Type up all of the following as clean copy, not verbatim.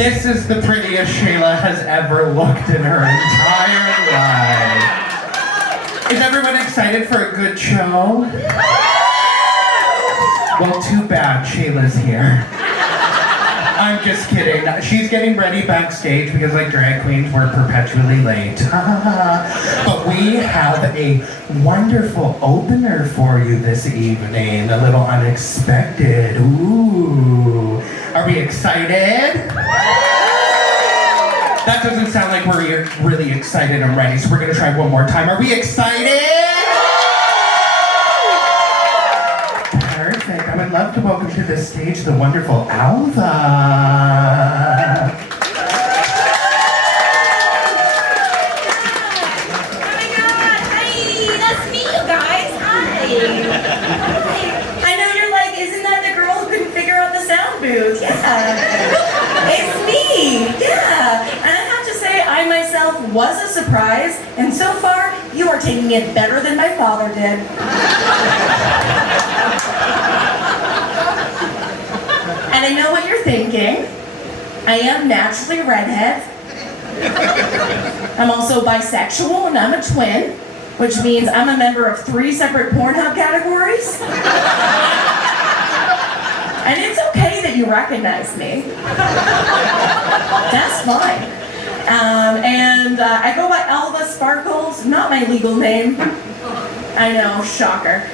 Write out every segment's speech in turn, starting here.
This is the prettiest Shayla has ever looked in her entire life. Is everyone excited for a good show? Well, too bad Shayla's here. I'm just kidding. She's getting ready backstage because like drag queens we're perpetually late. But we have a wonderful opener for you this evening. A little unexpected. Ooh. Are we excited? That doesn't sound like we're really excited and ready, so we're gonna try one more time. Are we excited? Perfect. I would love to welcome to the stage the wonderful Alva. Oh my god, hi! That's me, you guys. Hi. I know you're like, isn't that the girl who couldn't figure out the sound booth? Yeah. It's me. Yeah. And I have to say, I myself was a surprise, and so far, you are taking it better than my father did. And I know what you're thinking. I am naturally a redhead. I'm also bisexual and I'm a twin, which means I'm a member of 3 separate Pornhub categories. And it's okay that you recognize me. That's fine. I go by Alva Sparkles, not my legal name. I know, shocker.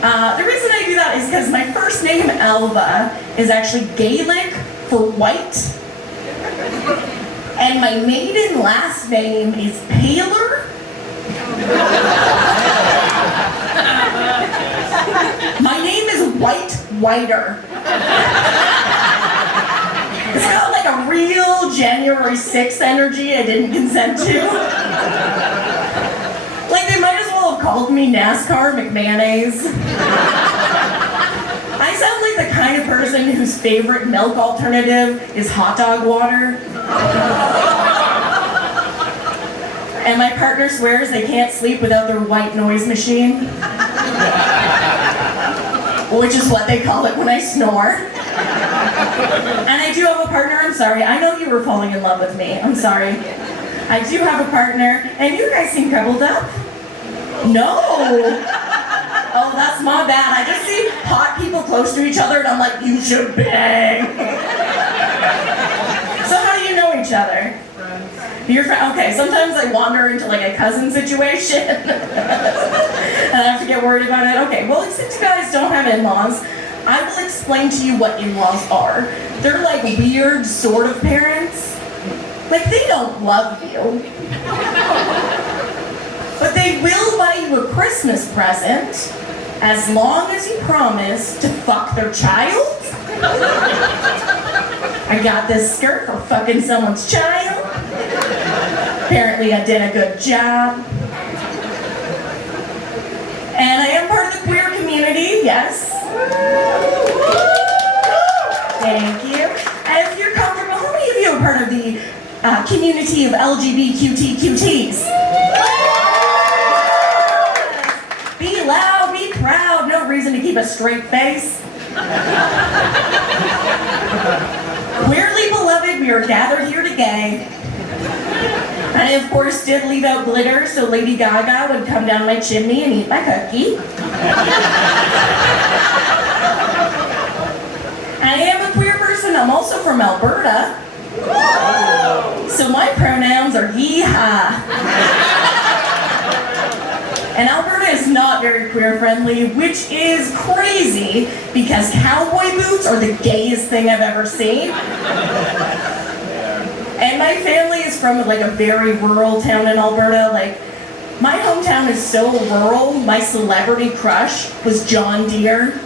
The reason I do that is because my first name, Alva, is actually Gaelic for white. And my maiden last name is Paler. My name is Whiter. It's got like a real January 6th energy I didn't consent to. Like they might as well have called me NASCAR McMayonnaise. I sound like the kind of person whose favorite milk alternative is hot dog water. And my partner swears they can't sleep without their white noise machine. Which is what they call it when I snore. And I do have a partner, I'm sorry. I know you were falling in love with me, I'm sorry. I do have a partner, and you guys seem cuddled up. No! Oh, that's my bad. I just see hot people close to each other, and I'm like, you should bang. So how do you know each other? Your friend? Okay, sometimes I wander into like a cousin situation. And I have to get worried about it. Okay, well, since you guys don't have in-laws, I will explain to you what in-laws are. They're like weird sort of parents. Like, they don't love you. But they will buy you a Christmas present as long as you promise to fuck their child. I got this skirt for fucking someone's child. Apparently I did a good job. And I am part of the queer community, yes. Thank you. And if you're comfortable, how many of you are part of the community of LGBTQTs? Be loud, be proud, no reason to keep a straight face. Queerly beloved, we are gathered here today. And I, of course, did leave out glitter so Lady Gaga would come down my chimney and eat my cookie. I am a queer person. I'm also from Alberta. So my pronouns are yeehaw. And Alberta is not very queer friendly, which is crazy because cowboy boots are the gayest thing I've ever seen. And my family is from like a very rural town in Alberta. Like, my hometown is so rural, my celebrity crush was John Deere.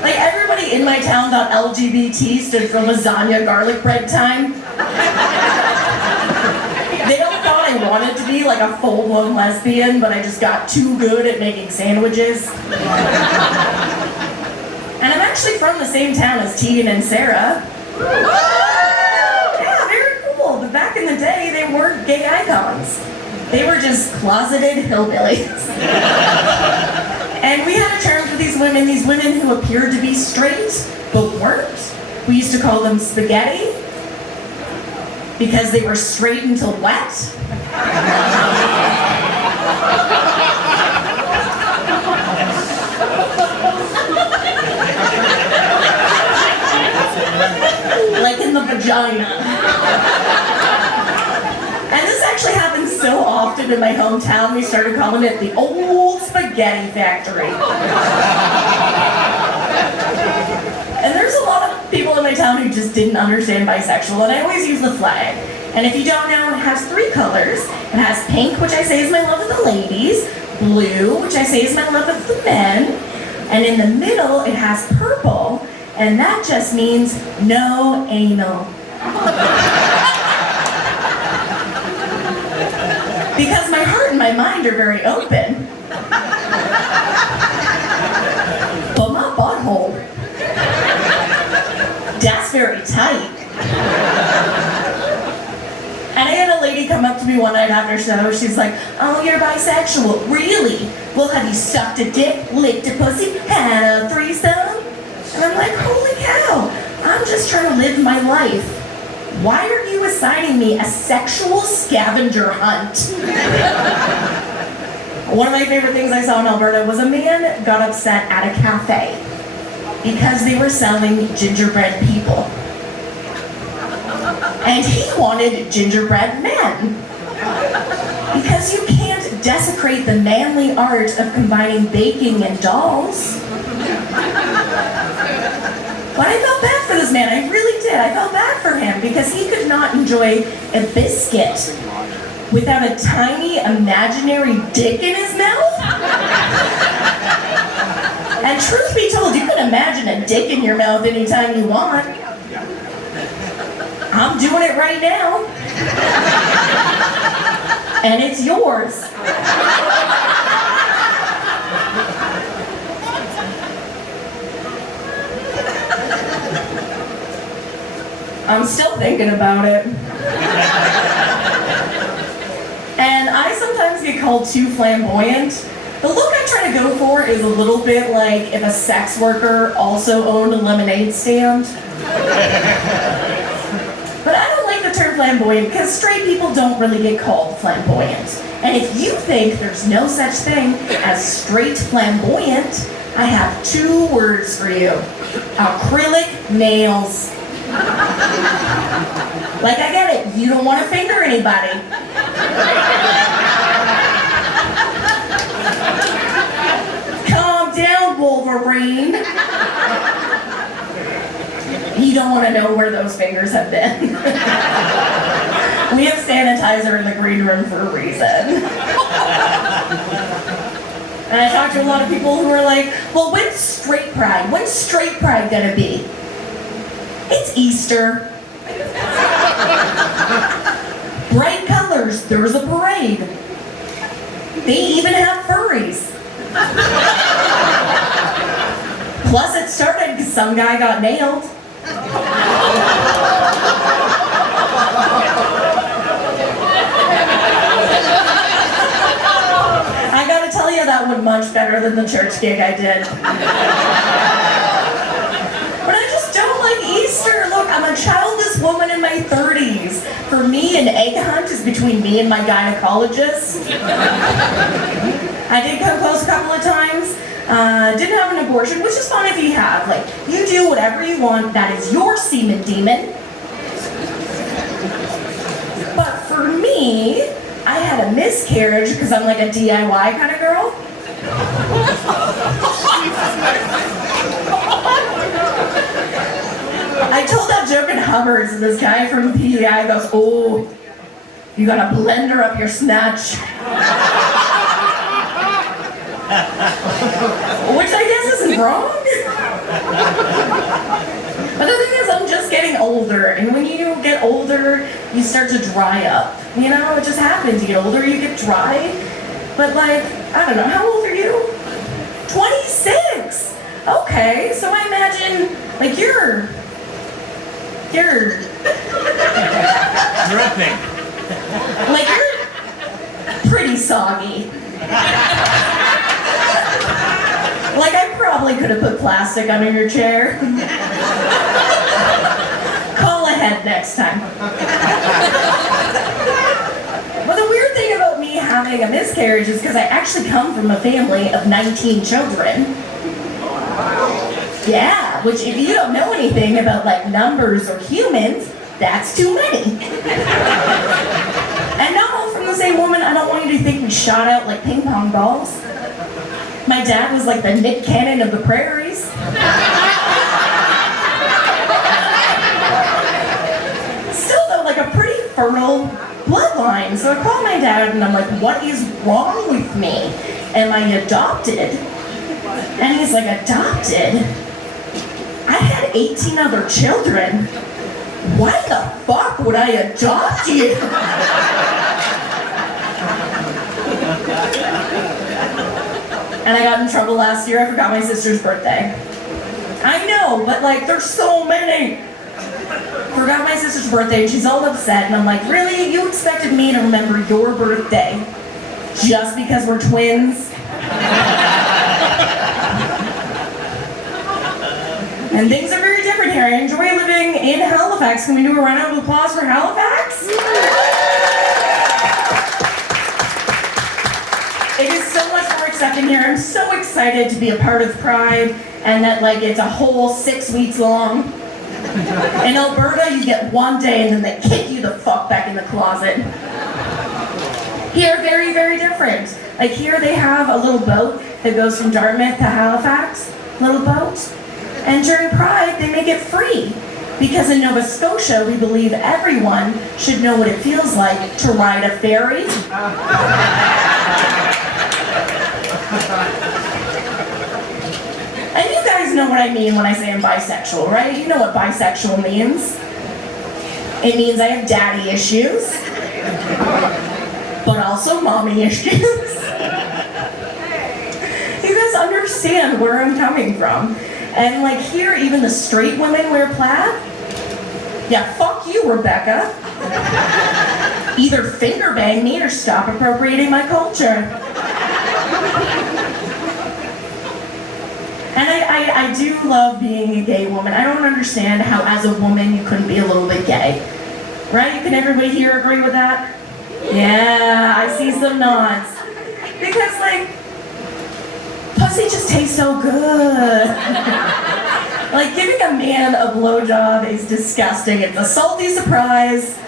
Like, everybody in my town thought LGBT stood for lasagna garlic bread time. They all thought I wanted to be like a full-blown lesbian, but I just got too good at making sandwiches. And I'm actually from the same town as Tegan and Sarah. Yeah, very cool. But back in the day, they weren't gay icons. They were just closeted hillbillies. And we had a term for these women who appeared to be straight, but weren't. We used to call them spaghetti because they were straight until wet. Like in the vagina. And this actually happens so often in my hometown, we started calling it the old spaghetti factory. And there's a lot of people in my town who just didn't understand bisexual, and I always use the flag. And if you don't know, it has 3 colors. It has pink, which I say is my love of the ladies, blue, which I say is my love of the men, and in the middle it has purple, and that just means no anal. Because my heart and my mind are very open. But my butthole, that's very tight. And I had a lady come up to me one night after show. She's like, "Oh, you're bisexual. Really? Well, have you sucked a dick, licked a pussy, had a threesome?" And I'm like, holy cow, I'm just trying to live my life. Why are you assigning me a sexual scavenger hunt? One of my favorite things I saw in Alberta was a man got upset at a cafe because they were selling gingerbread people. And he wanted gingerbread men. Because you can't desecrate the manly art of combining baking and dolls. But I felt bad for this man, I really did. I felt bad for him because he could not enjoy a biscuit without a tiny imaginary dick in his mouth. And truth be told, you can imagine a dick in your mouth anytime you want. I'm doing it right now. And it's yours. I'm still thinking about it. And I sometimes get called too flamboyant. The look I try to go for is a little bit like if a sex worker also owned a lemonade stand. But I don't like the term flamboyant because straight people don't really get called flamboyant. And if you think there's no such thing as straight flamboyant, I have 2 words for you. Acrylic nails. Like, I get it, you don't want to finger anybody. Calm down, Wolverine. You don't want to know where those fingers have been. We have sanitizer in the green room for a reason. And I talked to a lot of people who were like, well, when's straight pride? When's straight pride gonna be? It's Easter. Bright colors, there's a parade. They even have furries. Plus it started because some guy got nailed. I gotta tell you, that went much better than the church gig I did. But I just don't like Easter. Look, I'm a childless woman in my 30s. For me, an egg hunt is between me and my gynecologist. I did come close a couple of times. Didn't have an abortion, which is fine if you have. Like, you do whatever you want. That is your semen demon. But for me, I had a miscarriage because I'm like a DIY kind of girl. I told that joke in Hubbard's, and this guy from PEI goes, "Oh, you gotta blender up your snatch." Which I guess isn't wrong. But the thing is, I'm just getting older, and when you get older, you start to dry up. You know, it just happens. You get older, you get dry. But like, I don't know, how old are you? 26! Okay, so I imagine, like, you're dripping. Like, you're pretty soggy. Like, I probably could have put plastic under your chair. ahead next time. But the weird thing about me having a miscarriage is because I actually come from a family of 19 children. Yeah, which if you don't know anything about like numbers or humans, that's too many. And not all from the same woman. I don't want you to think we shot out like ping pong balls. My dad was like the Nick Cannon of the prairies. Still though, like a pretty fertile bloodline. So I called my dad and I'm like, what is wrong with me? Am I adopted? And he's like, adopted? I had 18 other children. Why the fuck would I adopt you? And I got in trouble last year. I forgot my sister's birthday. I know, but like, there's so many. Forgot my sister's birthday and she's all upset. And I'm like, really? You expected me to remember your birthday just because we're twins? And things are very different here. I enjoy living in Halifax. Can we do a round of applause for Halifax? It is so much more accepting here. I'm so excited to be a part of Pride and that like it's a whole 6 weeks long. In Alberta, you get one day and then they kick you the fuck back in the closet. Here, very, very different. Like here they have a little boat that goes from Dartmouth to Halifax, little boat. And during Pride, they make it free. Because in Nova Scotia, we believe everyone should know what it feels like to ride a ferry. And you guys know what I mean when I say I'm bisexual, right? You know what bisexual means. It means I have daddy issues, but also mommy issues. You guys understand where I'm coming from. And like here, even the straight women wear plaid. Yeah, fuck you, Rebecca. Either finger bang me or stop appropriating my culture. And I do love being a gay woman. I don't understand how as a woman you couldn't be a little bit gay. Right? Can everybody here agree with that? Yeah, I see some nods. Because like, pussy just tastes so good. Like giving a man a blowjob is disgusting. It's a salty surprise.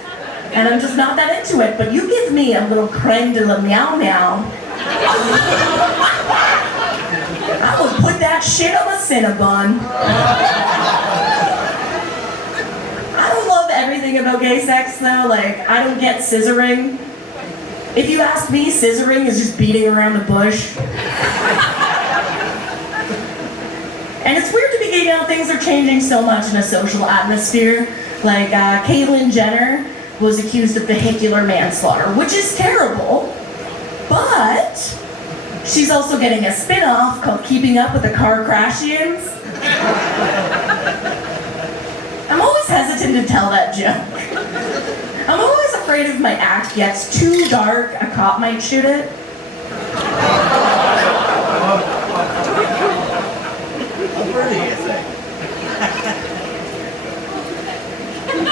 And I'm just not that into it. But you give me a little creme de la meow meow. I would put that shit on a Cinnabon. I don't love everything about gay sex though. Like, I don't get scissoring. If you ask me, scissoring is just beating around the bush. And it's weird to be gay now. Things are changing so much in a social atmosphere. Like, Caitlyn Jenner was accused of vehicular manslaughter, which is terrible. But she's also getting a spin-off called Keeping Up with the Kardashians. I'm always hesitant to tell that joke. I'm always afraid if my act gets too dark, a cop might shoot it.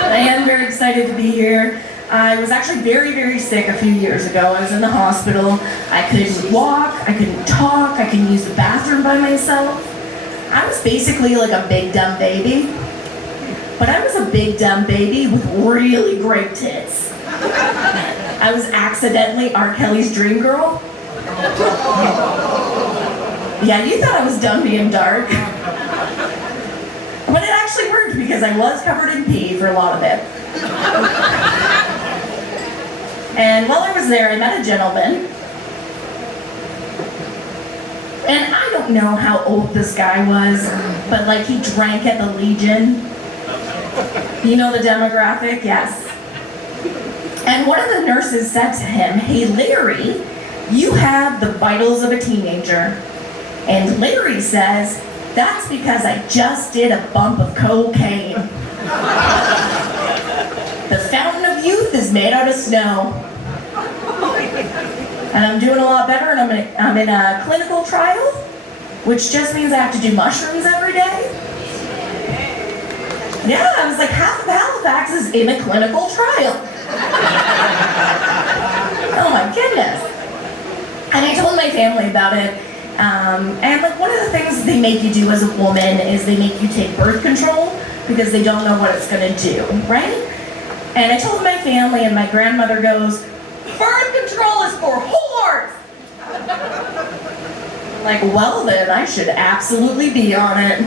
I am very excited to be here. I was actually very, very sick a few years ago. I was in the hospital. I couldn't walk, I couldn't talk, I couldn't use the bathroom by myself. I was basically like a big dumb baby. But I was a big dumb baby with really great tits. I was accidentally R. Kelly's dream girl. Yeah, you thought I was done being dark. But it actually worked because I was covered in pee for a lot of it. And while I was there, I met a gentleman. And I don't know how old this guy was, but like he drank at the Legion. You know the demographic? Yes. And one of the nurses said to him, "Hey Larry, you have the vitals of a teenager." And Larry says, "That's because I just did a bump of cocaine." The fountain of youth is made out of snow. And I'm doing a lot better, and I'm in a clinical trial, which just means I have to do mushrooms every day. Yeah, I was like, half of Halifax is in a clinical trial. Oh my goodness. And I told my family about it. And like one of the things they make you do as a woman is they make you take birth control because they don't know what it's gonna do, right? And I told my family, and my grandmother goes, birth control is for whores! I'm like, well then, I should absolutely be on it.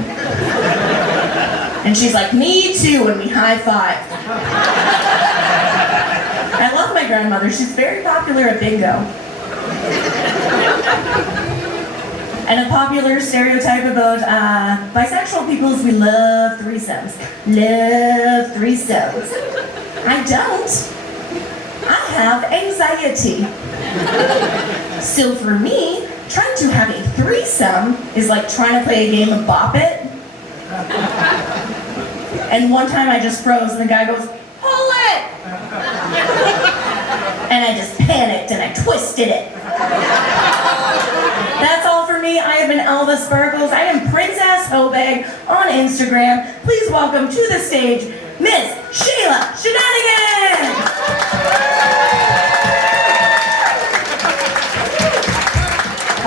And she's like, me too, and we high-fived. I love my grandmother. She's very popular at bingo. And a popular stereotype about bisexual people is we love threesomes. Love threesomes. I don't. I have anxiety. So for me, trying to have a threesome is like trying to play a game of Bop It. And one time I just froze and the guy goes, pull it! And I just panicked and I twisted it. That's all for me. I have been Alva Sparkles. I am Princess Hobeg on Instagram. Please welcome to the stage, Miss Sheila Shenanigans!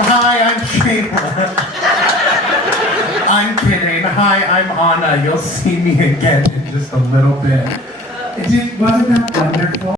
Hi, I'm Sheila. I'm kidding. Hi, I'm Anna. You'll see me again in just a little bit. Wasn't that wonderful?